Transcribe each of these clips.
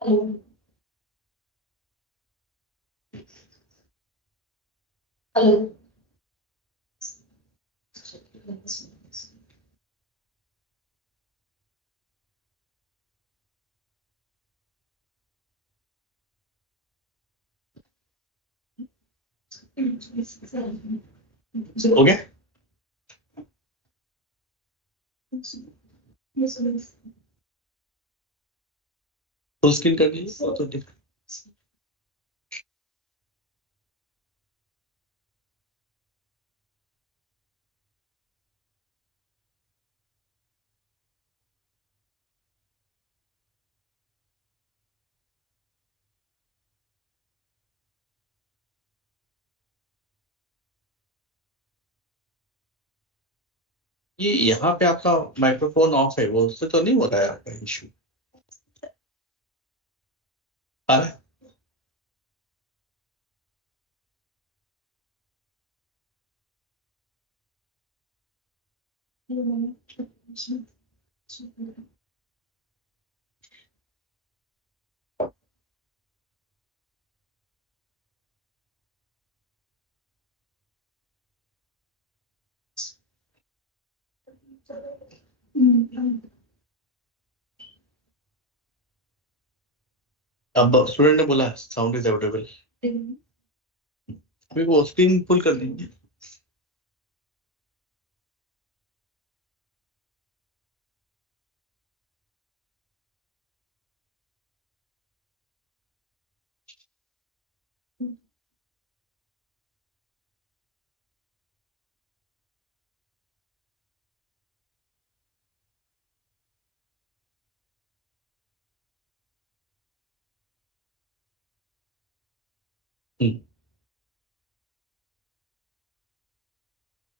Hello. Hello. Okay. Full screen कर लीजिए तो दिख ये यहाँ पे आपका माइक्रोफोन ऑफ है, वो उससे तो नहीं हो रहा है आपका इशू? आ रहा है? अब स्टूडेंट ने बोला साउंड इज अवेलेबल, अभी वो स्क्रीन फुल कर देंगे।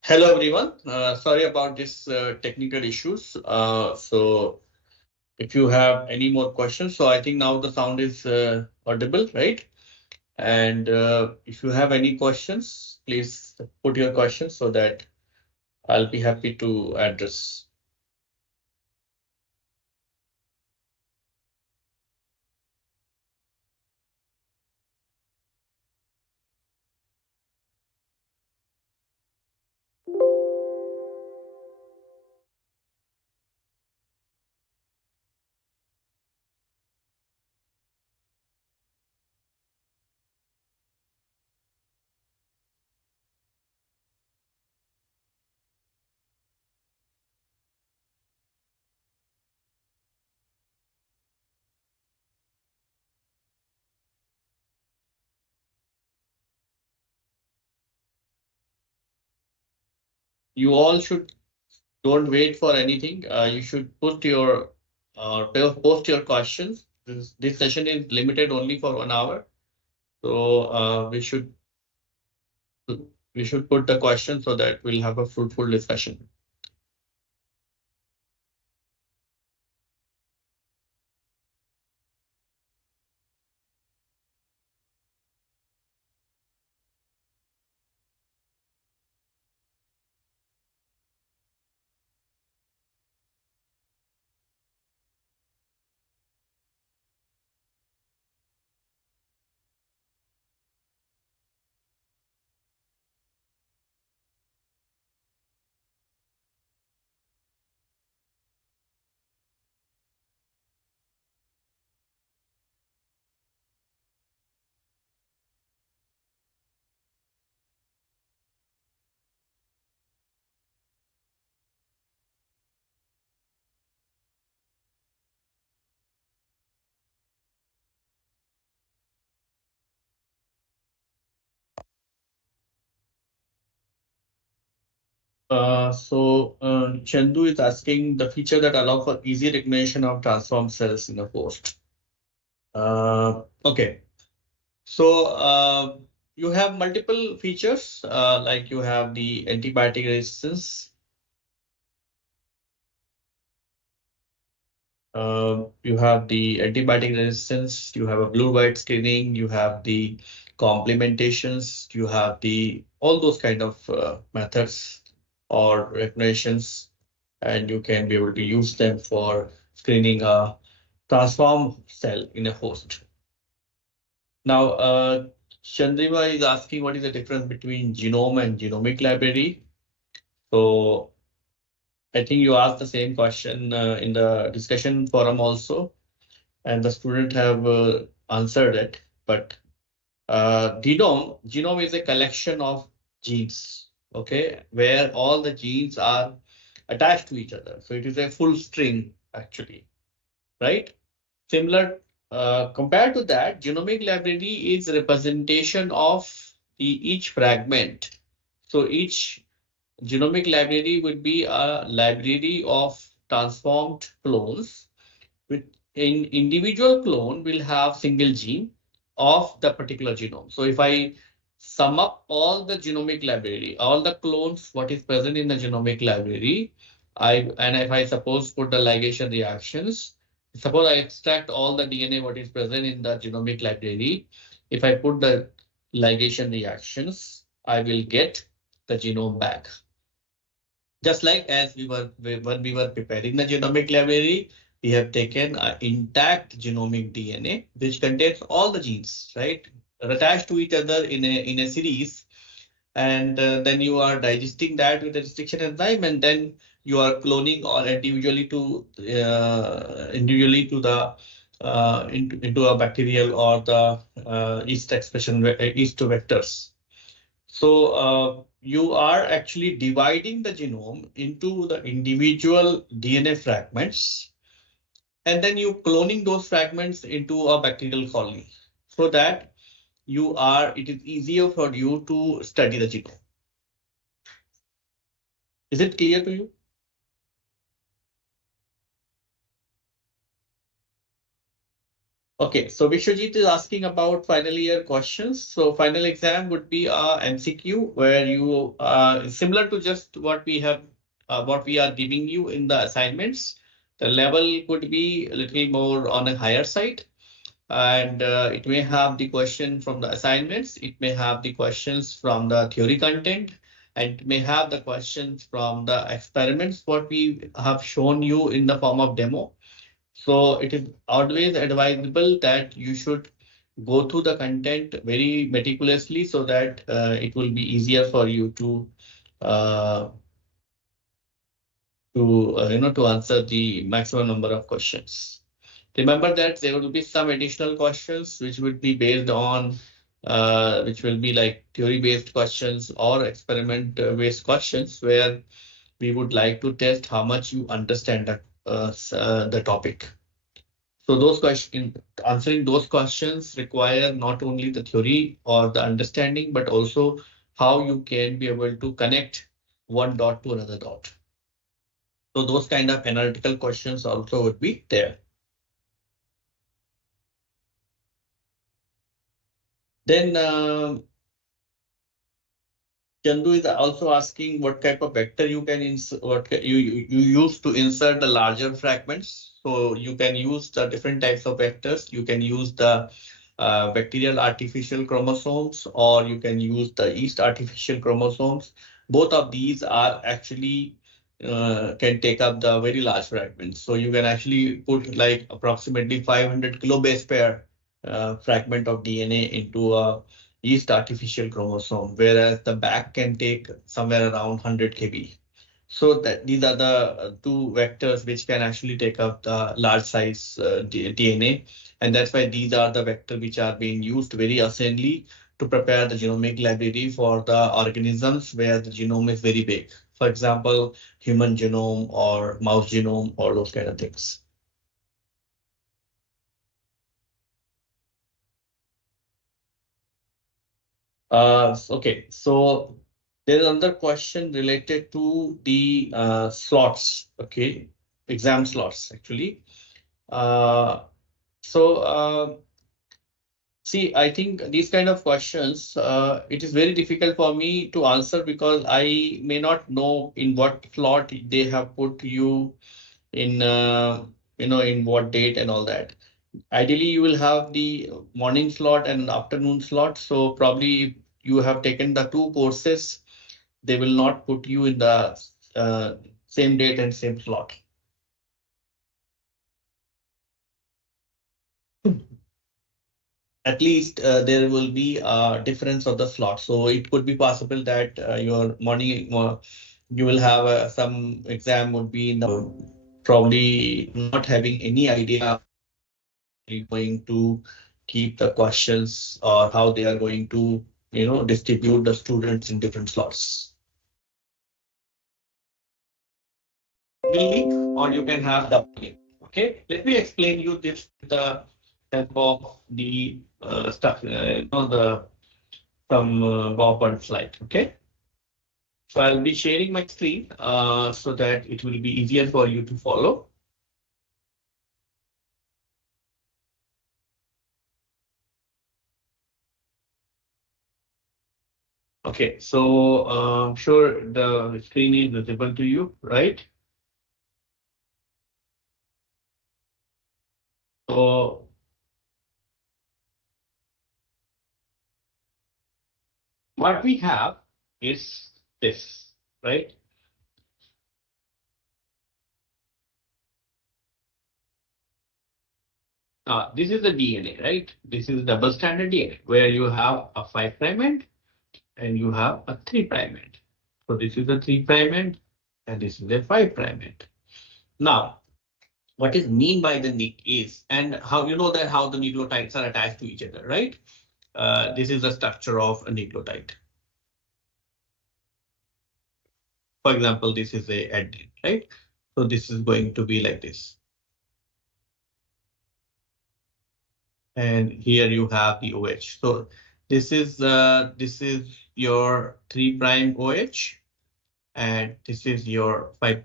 Hello everyone, sorry about this technical issues. So if you have any more questions, so I think now the sound is audible, right? And if you have any questions, please put your questions so that I'll be happy to address. You all should don't wait for anything. You should put your post your questions. This session is limited only for 1 hour, so we should put the question so that we'll have a fruitful discussion. Chandu is asking the feature that allow for easy recognition of transformed cells in a post. Okay, so you have multiple features, like you have the antibiotic resistance. You have the antibiotic resistance, you have a blue-white screening, you have the complementations, you have the all those kind of methods or recognitions, and you can be able to use them for screening a transform cell in a host. Now, Chandrima is asking what is the difference between genome and genomic library. So I think you asked the same question in the discussion forum also, and the student have answered it. But genome is a collection of genes, okay, where all the genes are attached to each other. So it is a full string actually, right? Similar, compared to that, genomic library is representation of each fragment. So each genomic library would be a library of transformed clones. With an individual clone will have single gene of the particular genome. So if I sum up all the genomic library, all the clones, what is present in the genomic library, and if I suppose put the ligation reactions, suppose I extract all the DNA what is present in the genomic library. If I put the ligation reactions, I will get the genome back. Just like as when we were preparing the genomic library, we have taken an intact genomic DNA, which contains all the genes, right? Attached to each other in a series. And then you are digesting that with a restriction enzyme, and then you are cloning or individually to the into a bacterial or the yeast expression yeast vectors. So you are actually dividing the genome into the individual DNA fragments, and then you cloning those fragments into a bacterial colony so that it is easier for you to study the genome. Is it clear to you? Okay, so Vishwajit is asking about final year questions. So final exam would be a MCQ where you similar to just what we are giving you in the assignments. The level could be a little more on a higher side, and it may have the question from the assignments. It may have the questions from the theory content, and it may have the questions from the experiments what we have shown you in the form of demo. So it is always advisable that you should go through the content very meticulously so that it will be easier for you to uh, to answer the maximum number of questions. Remember that there will be some additional questions which would be based on which will be like theory-based questions or experiment-based questions where we would like to test how much you understand the topic. So those questions, answering those questions require not only the theory or the understanding, but also how you can be able to connect one dot to another dot. So those kind of analytical questions also would be there. Then Chandu is also asking what type of vector you can you use to insert the larger fragments. So you can use the different types of vectors. You can use the bacterial artificial chromosomes, or you can use the yeast artificial chromosomes. Both of these are actually can take up the very large fragments. So you can actually put like approximately 500 kilobase pair fragment of DNA into a yeast artificial chromosome, whereas the back can take somewhere around 100 kb. So that these are the two vectors which can actually take up the large size DNA, and that's why these are the vectors which are being used very essentially to prepare the genomic library for the organisms where the genome is very big. For example, human genome or mouse genome or those kind of things. Okay, so there's another question related to the slots, okay, exam slots actually. See, I think these kind of questions, it is very difficult for me to answer because I may not know in what slot they have put you in, in what date and all that. Ideally, you will have the morning slot and afternoon slot. So probably if you have taken the two courses, they will not put you in the same date and same slot. at least there will be a difference of the slot. So it could be possible that your morning you will have some exam would be in the probably not having any idea going to keep the questions or how they are going to distribute the students in different slots. Link, or you can have the link. Okay, let me explain you this with the help of the stuff, the some PowerPoint slide. Okay, so I'll be sharing my screen so that it will be easier for you to follow. Okay, so I'm sure the screen is visible to you, right? So what we have is this, right? This is the DNA, right? This is double stranded DNA where you have a 5' end and you have a 3' end. So this is a 3' end and this is a 5' end. Now, what is mean by the nick is, and how you know that how the nucleotides are attached to each other, right? This is the structure of a nucleotide. For example, this is a adenine, right? So this is going to be like this. And here you have the OH. So this is your 3' OH, and this is your 5'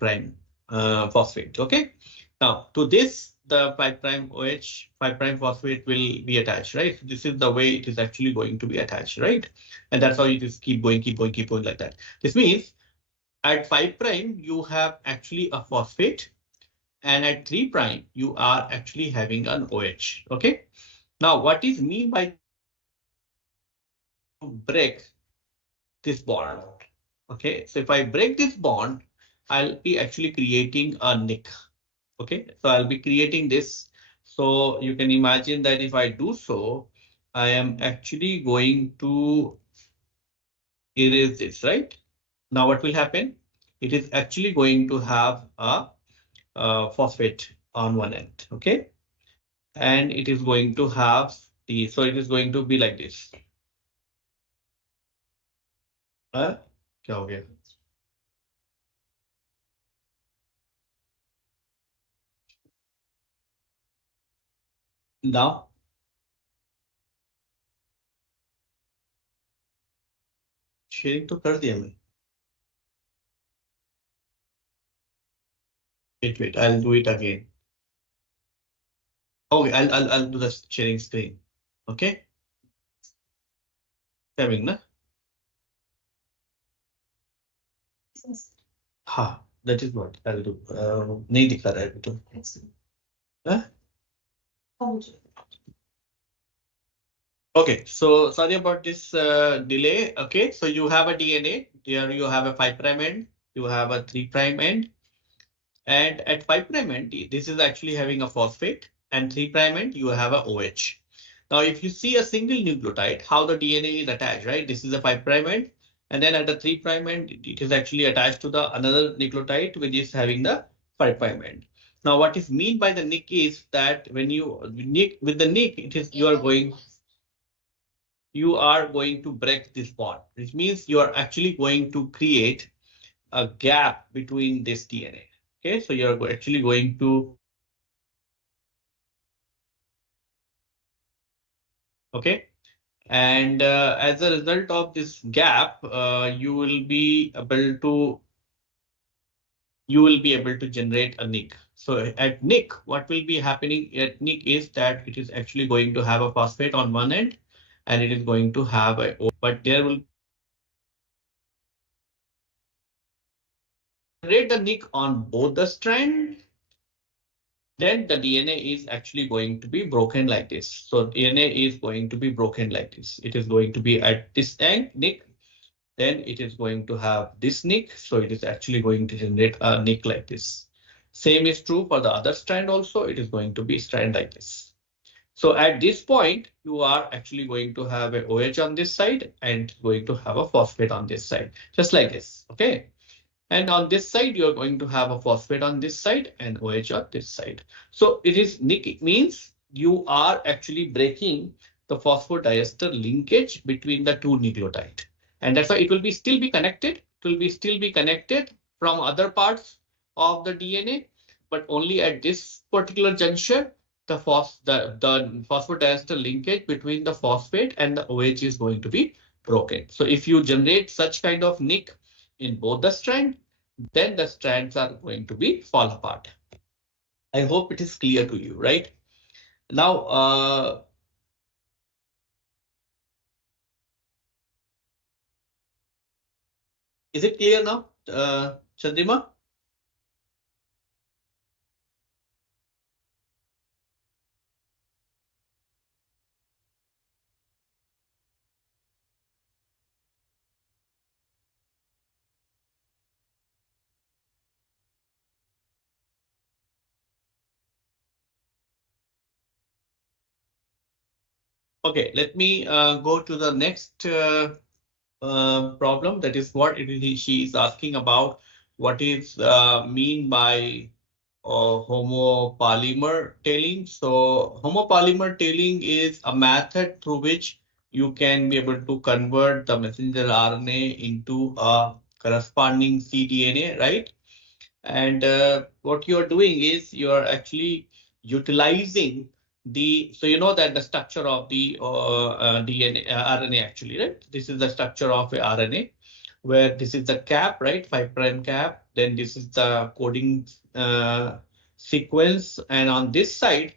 phosphate. Okay. Now to this, the 5' OH, 5' phosphate will be attached, right? So this is the way it is actually going to be attached, right? And that's how you just keep going like that. This means at 5' you have actually a phosphate, and at 3' you are actually having an OH. Okay. Now, what is mean by break this bond? Okay, so if I break this bond, I'll be actually creating a nick. Okay, so I'll be creating this. So you can imagine that if I do so, I am actually going to erase this, right? Now what will happen? It is actually going to have a phosphate on one end. Okay, and it is going to have the, so it is going to be like this. क्या हो गया? Now, sharing तो कर दिया मैं. Wait, I'll do it again. Okay, I'll do the sharing screen. Okay, sharing ना? हाँ, that is what I'll do. नहीं दिखा रहा है अभी तो. हाँ? Okay, so sorry about this delay. Okay, so you have a DNA. Here you have a 5' end. You have a 3' end. And at 5' end, this is actually having a phosphate, and 3' end, you have a OH. Now, if you see a single nucleotide, how the DNA is attached, right? This is a 5' end, and then at the 3' end, it is actually attached to the another nucleotide, which is having the 5' end. Now, what is mean by the nick is that when you nick with the nick, it is you are going to break this bond, which means you are actually going to create a gap between this DNA. Okay, so you're actually going to, okay, and as a result of this gap, you will be able to generate a nick. So at nick, what will be happening at nick is that it is actually going to have a phosphate on one end, and it is going to have a, but there will generate the nick on both the strand. Then the DNA is actually going to be broken like this. So DNA is going to be broken like this. It is going to be at this end nick. Then it is going to have this nick. So it is actually going to generate a nick like this. Same is true for the other strand also. It is going to be strand like this. So at this point, you are actually going to have a OH on this side and going to have a phosphate on this side, just like this. Okay. And on this side, you're going to have a phosphate on this side and OH on this side. So it means you are actually breaking the phosphodiester linkage between the two nucleotide. And that's why it will be still be connected. It will be still be connected from other parts of the DNA, but only at this particular juncture, the phosphodiester linkage between the phosphate and the OH is going to be broken. So if you generate such kind of nick in both the strands, then the strands are going to be fall apart. I hope it is clear to you, right? Now, is it clear now, Chandrima? Okay, let me go to the next problem. That is what it is. She is asking about what is mean by homopolymer tailing. So homopolymer tailing is a method through which you can be able to convert the messenger RNA into a corresponding cDNA, right? And what you're doing is you're actually utilizing so you know that the structure of the DNA, RNA actually, right? This is the structure of a RNA where this is the cap, right? 5' cap. Then this is the coding sequence. And on this side,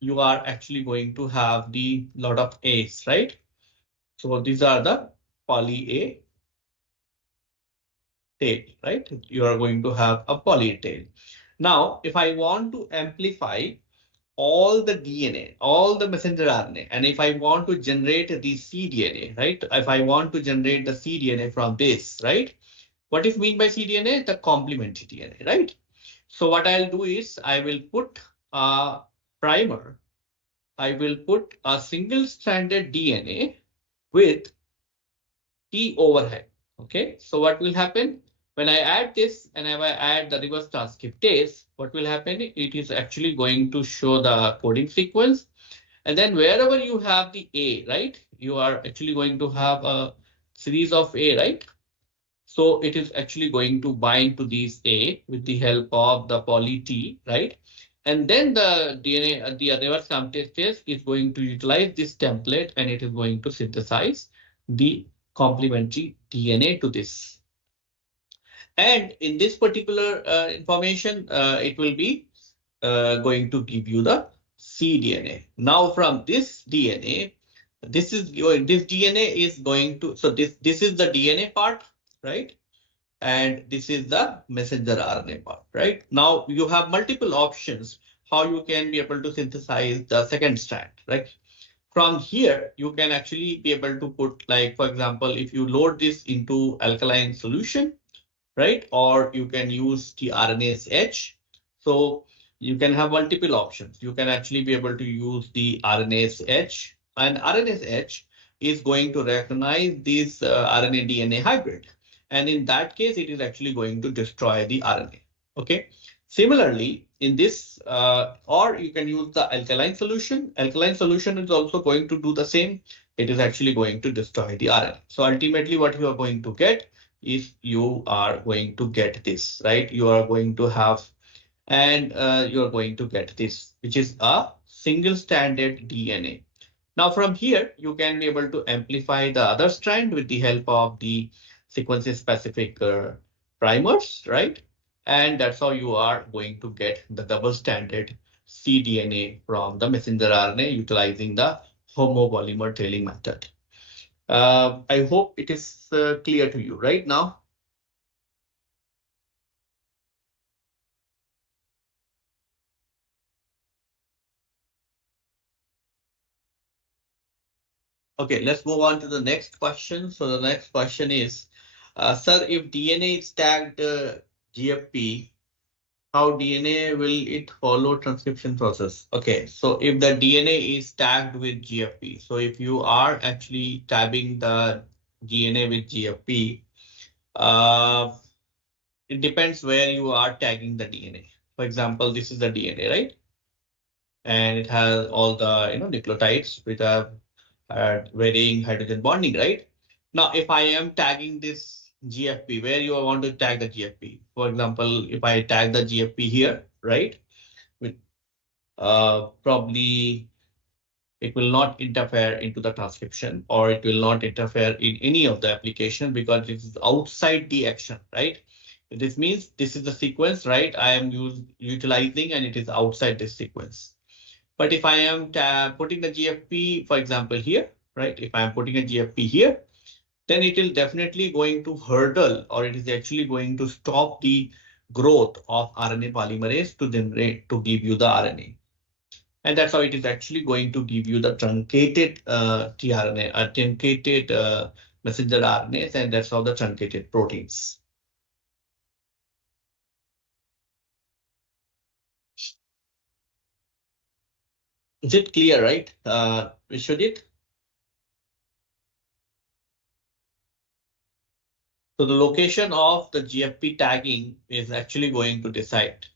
you are actually going to have the lot of A's, right? So these are the poly A tail, right? You are going to have a poly tail. Now, if I want to amplify all the DNA, all the messenger RNA, and if I want to generate the cDNA, right? If I want to generate the cDNA from this, right? What is mean by cDNA? The complementary DNA, right? So what I'll do is I will put a primer. I will put a single-stranded DNA with T overhead. Okay, so what will happen? When I add this and if I add the reverse transcriptase, what will happen? It is actually going to show the coding sequence. And then wherever you have the A, right, you are actually going to have a series of A, right? So it is actually going to bind to these A with the help of the poly T, right? And then the DNA, the reverse transcriptase is going to utilize this template and it is going to synthesize the complementary DNA to this. And in this particular information, it will be going to give you the cDNA. Now from this DNA, this DNA is going to, so this is the DNA part, right? And this is the messenger RNA part, right? Now you have multiple options how you can be able to synthesize the second strand, right? From here, you can actually be able to put, like, for example, if you load this into alkaline solution, right? Or you can use the RNase H. So you can have multiple options. You can actually be able to use the RNase H, and RNase H is going to recognize this RNA DNA hybrid. And in that case, it is actually going to destroy the RNA. Okay. Similarly, in this, or you can use the alkaline solution. Alkaline solution is also going to do the same. It is actually going to destroy the RNA. So ultimately, what you are going to get is you are going to get this, right? You are going to have, and you are going to get this, which is a single-stranded DNA. Now from here, you can be able to amplify the other strand with the help of the sequence-specific primers, right? And that's how you are going to get the double-stranded cDNA from the messenger RNA utilizing the homopolymer tailing method. I hope it is clear to you right now. Okay, let's move on to the next question. So the next question is, sir, if DNA is tagged GFP, how DNA will it follow transcription process? Okay, so if the DNA is tagged with GFP, so if you are actually tagging the DNA with GFP, uh, it depends where you are tagging the DNA. For example, this is the DNA, right? And it has all the nucleotides which are varying hydrogen bonding, right? Now, if I am tagging this GFP, where you want to tag the GFP? For example, if I tag the GFP here, right? With probably it will not interfere into the transcription, or it will not interfere in any of the application because it is outside the action, right? This means this is the sequence, right? I am utilizing and it is outside this sequence. But if I am putting the GFP, for example, here, right? If I am putting a GFP here, then it will definitely going to hurdle, or it is actually going to stop the growth of RNA polymerase to generate, to give you the RNA. And that's how it is actually going to give you the truncated tRNA, truncated messenger RNAs, and that's how the truncated proteins. Is it clear, right? Vishwajit? So the location of the GFP tagging is actually going to decide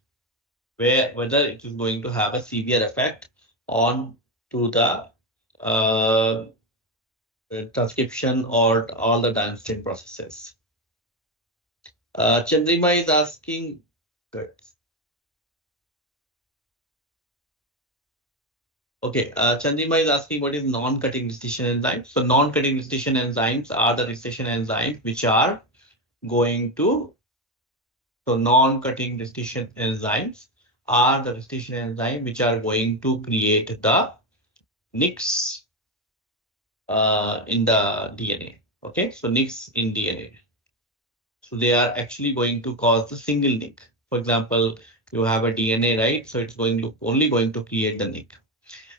whether it is going to have a severe effect on to the transcription or all the downstream processes. Chandrima is asking, good. Okay, Chandrima is asking what is non-cutting recession enzymes. So non-cutting recession enzymes are the recession enzymes which are going to, so non-cutting recession enzymes are the recession enzyme which are going to create the nicks in the DNA. Okay, so nicks in DNA. So they are actually going to cause the single nick. For example, you have a DNA, right? So it's going to only going to create the nick.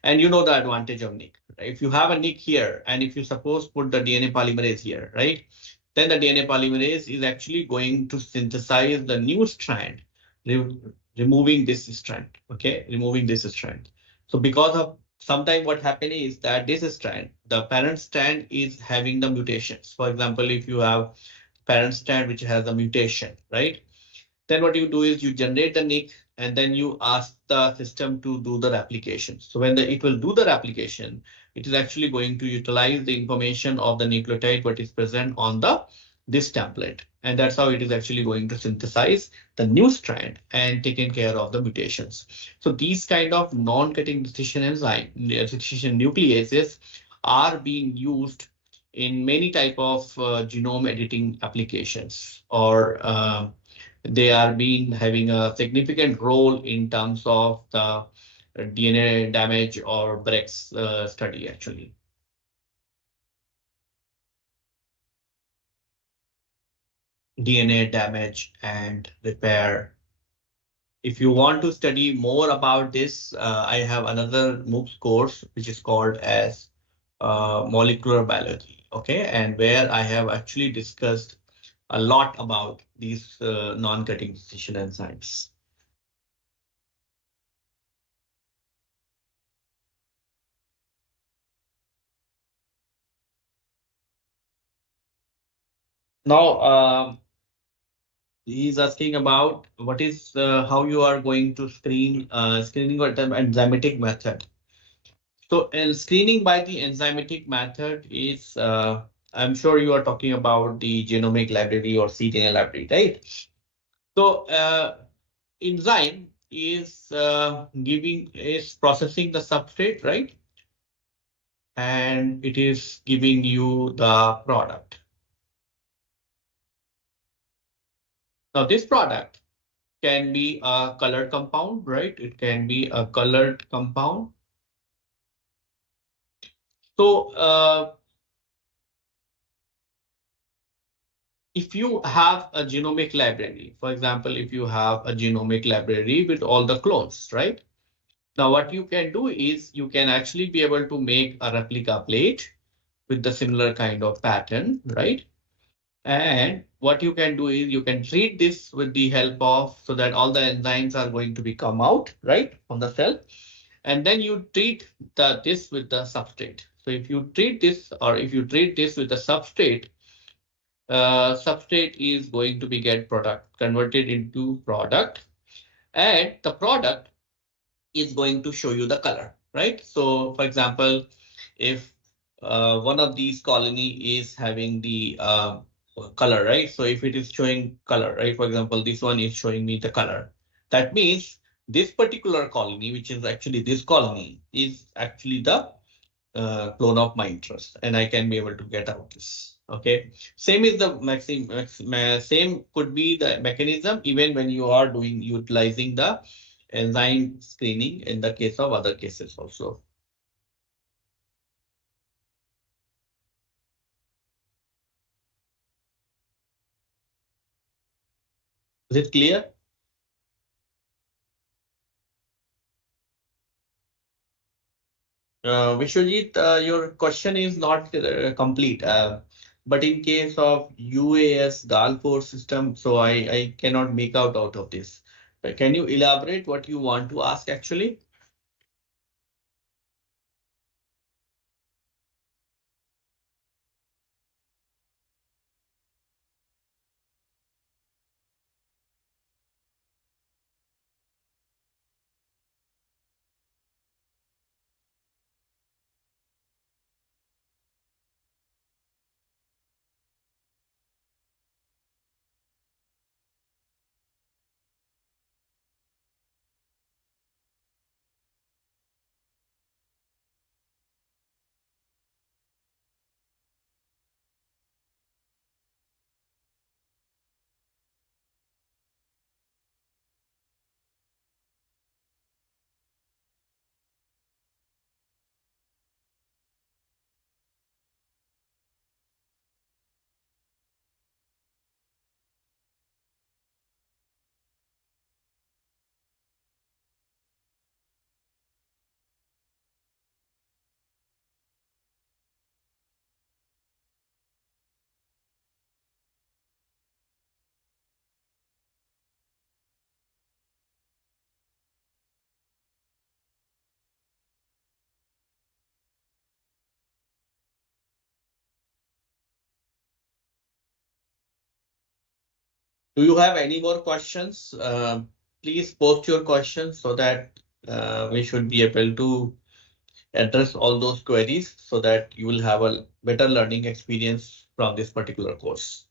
And you know the advantage of nick. Right? If you have a nick here, and if you suppose put the DNA polymerase here, right? Then the DNA polymerase is actually going to synthesize the new strand, removing this strand. Okay, removing this strand. So because of sometimes what happens is that this strand, the parent strand is having the mutations. For example, if you have parent strand which has a mutation, right? Then what you do is you generate the nick and then you ask the system to do the replication. So when it will do the replication, it is actually going to utilize the information of the nucleotide what is present on the this template. And that's how it is actually going to synthesize the new strand and taking care of the mutations. So these kind of non-cutting decision enzyme, decision nucleases are being used in many type of genome editing applications, or they are being having a significant role in terms of the DNA damage or breaks study actually. DNA damage and repair. If you want to study more about this, I have another MOOCs course which is called as molecular biology. Okay, and where I have actually discussed a lot about these non-cutting decision enzymes. Now, he's asking about what is how you are going to screening with the enzymatic method. So, screening by the enzymatic method is, I'm sure you are talking about the genomic library or cDNA library, right? So, enzyme is is processing the substrate, right? And it is giving you the product. Now, this product can be a colored compound, right? It can be a colored compound. So if you have a genomic library, for example, if you have a genomic library with all the clones, right? Now what you can do is you can actually be able to make a replica plate with the similar kind of pattern, right? And what you can do is you can treat this with the help of, so that all the enzymes are going to be come out, right, from the cell. And then you treat this with the substrate. So if you treat this, or if you treat this with the substrate, substrate is going to be get product converted into product, and the product is going to show you the color, right? So for example, if one of these colony is having the color, right? So if it is showing color, right? For example, this one is showing me the color. That means this particular colony, which is actually this colony, is actually the clone of my interest, and I can be able to get out this. Okay. Same is the same could be the mechanism even when you are doing utilizing the enzyme screening in the case of other cases also. Is it clear? Vishwajit, your question is not complete. But in case of UAS GAL4 system, so I cannot make out of this. Can you elaborate what you want to ask actually? Do you have any more questions? Please post your questions so that we should be able to address all those queries so that you will have a better learning experience from this particular course.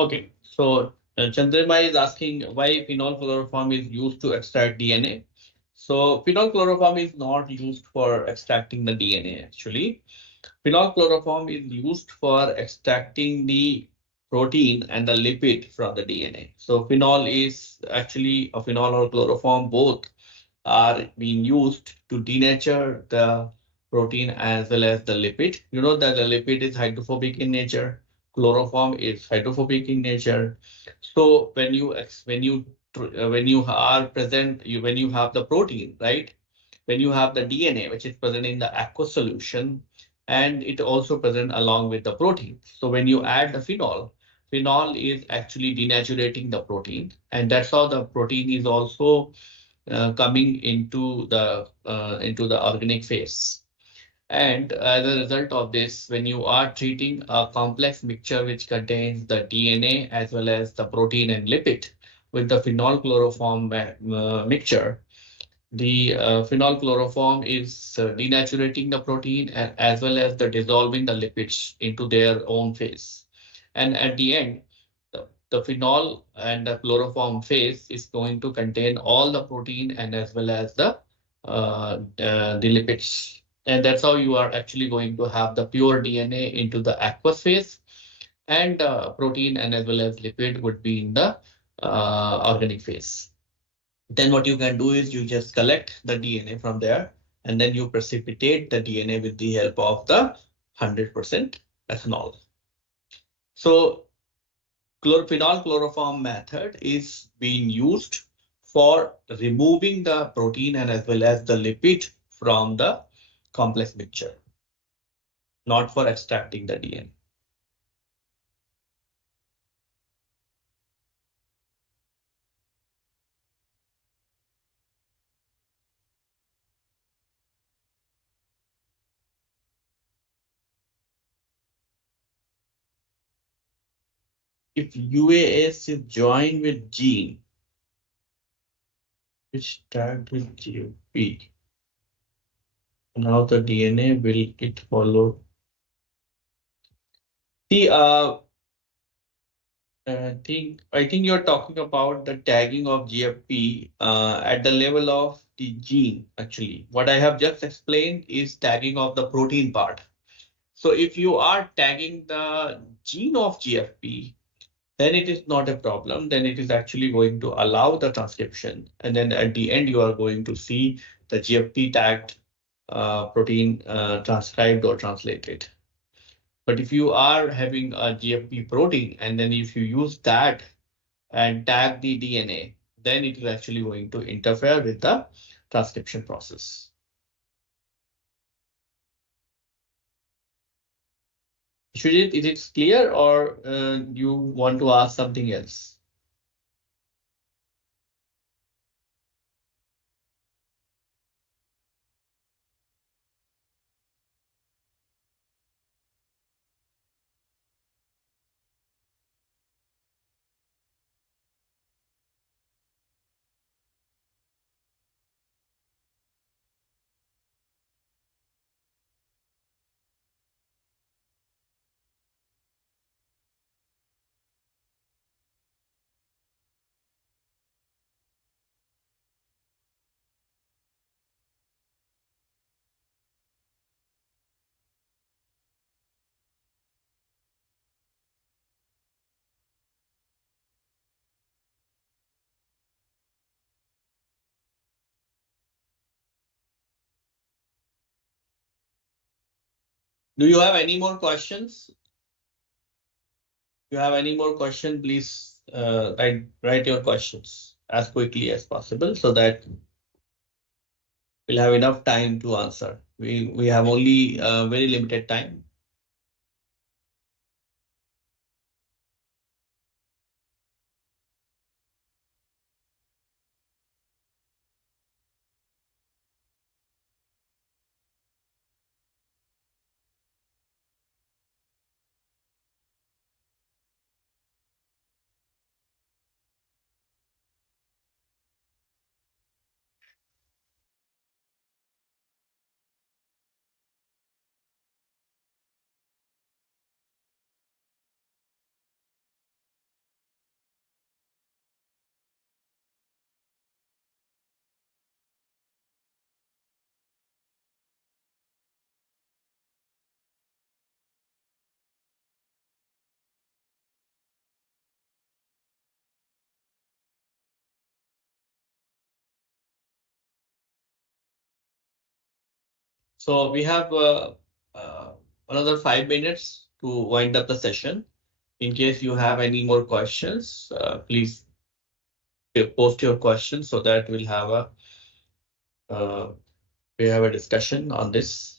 Okay, so Chandrima is asking why phenol chloroform is used to extract DNA. So phenol chloroform is not used for extracting the DNA actually. Phenol chloroform is used for extracting the protein and the lipid from the DNA. So phenol is actually a phenol or chloroform, both are being used to denature the protein as well as the lipid. You know that the lipid is hydrophobic in nature, chloroform is hydrophobic in nature. So when you are present, when you have the protein, right? When you have the DNA, which is present in the aqueous solution, and it also present along with the protein. So when you add the phenol is actually denaturating the protein, and that's how the protein is also coming into the organic phase. And as a result of this, when you are treating a complex mixture which contains the DNA as well as the protein and lipid with the phenol chloroform mixture, the phenol chloroform is denaturating the protein and as well as the dissolving the lipids into their own phase. And at the end, the phenol and the chloroform phase is going to contain all the protein and as well as the lipids. And that's how you are actually going to have the pure DNA into the aqueous phase, and protein and as well as lipid would be in the organic phase. Then what you can do is you just collect the DNA from there, and then you precipitate the DNA with the help of the 100% ethanol. So phenol chloroform method is being used for removing the protein and as well as the lipid from the complex mixture, not for extracting the DNA. If UAS is joined with gene, which tagged with GFP, now the DNA will it follow. See, I think you're talking about the tagging of GFP at the level of the gene. Actually, what I have just explained is tagging of the protein part. So if you are tagging the gene of GFP, then it is not a problem. Then it is actually going to allow the transcription, and then at the end you are going to see the GFP tagged protein transcribed or translated. But if you are having a GFP protein and then if you use that and tag the DNA, then it is actually going to interfere with the transcription process. Is it clear, or you want to ask something else? Do you have any more questions? If you have any more question, please write your questions as quickly as possible so that we'll have enough time to answer. We have only very limited time. So we have another 5 minutes to wind up the session. In case you have any more questions, please post your questions so that uh, we have a discussion on this.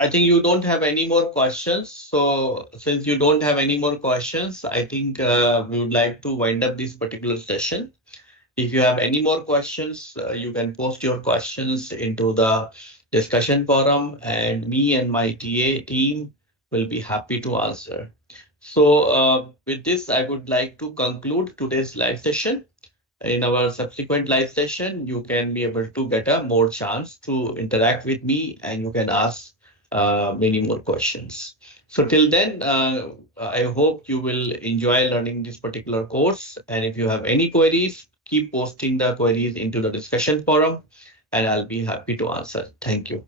I think you don't have any more questions. So since you don't have any more questions, I think we would like to wind up this particular session. If you have any more questions, you can post your questions into the discussion forum, and me and my TA team will be happy to answer. So with this, I would like to conclude today's live session. In our subsequent live session, you can be able to get a more chance to interact with me, and you can ask many more questions. So till then, I hope you will enjoy learning this particular course. And if you have any queries, keep posting the queries into the discussion forum, and I'll be happy to answer. Thank you.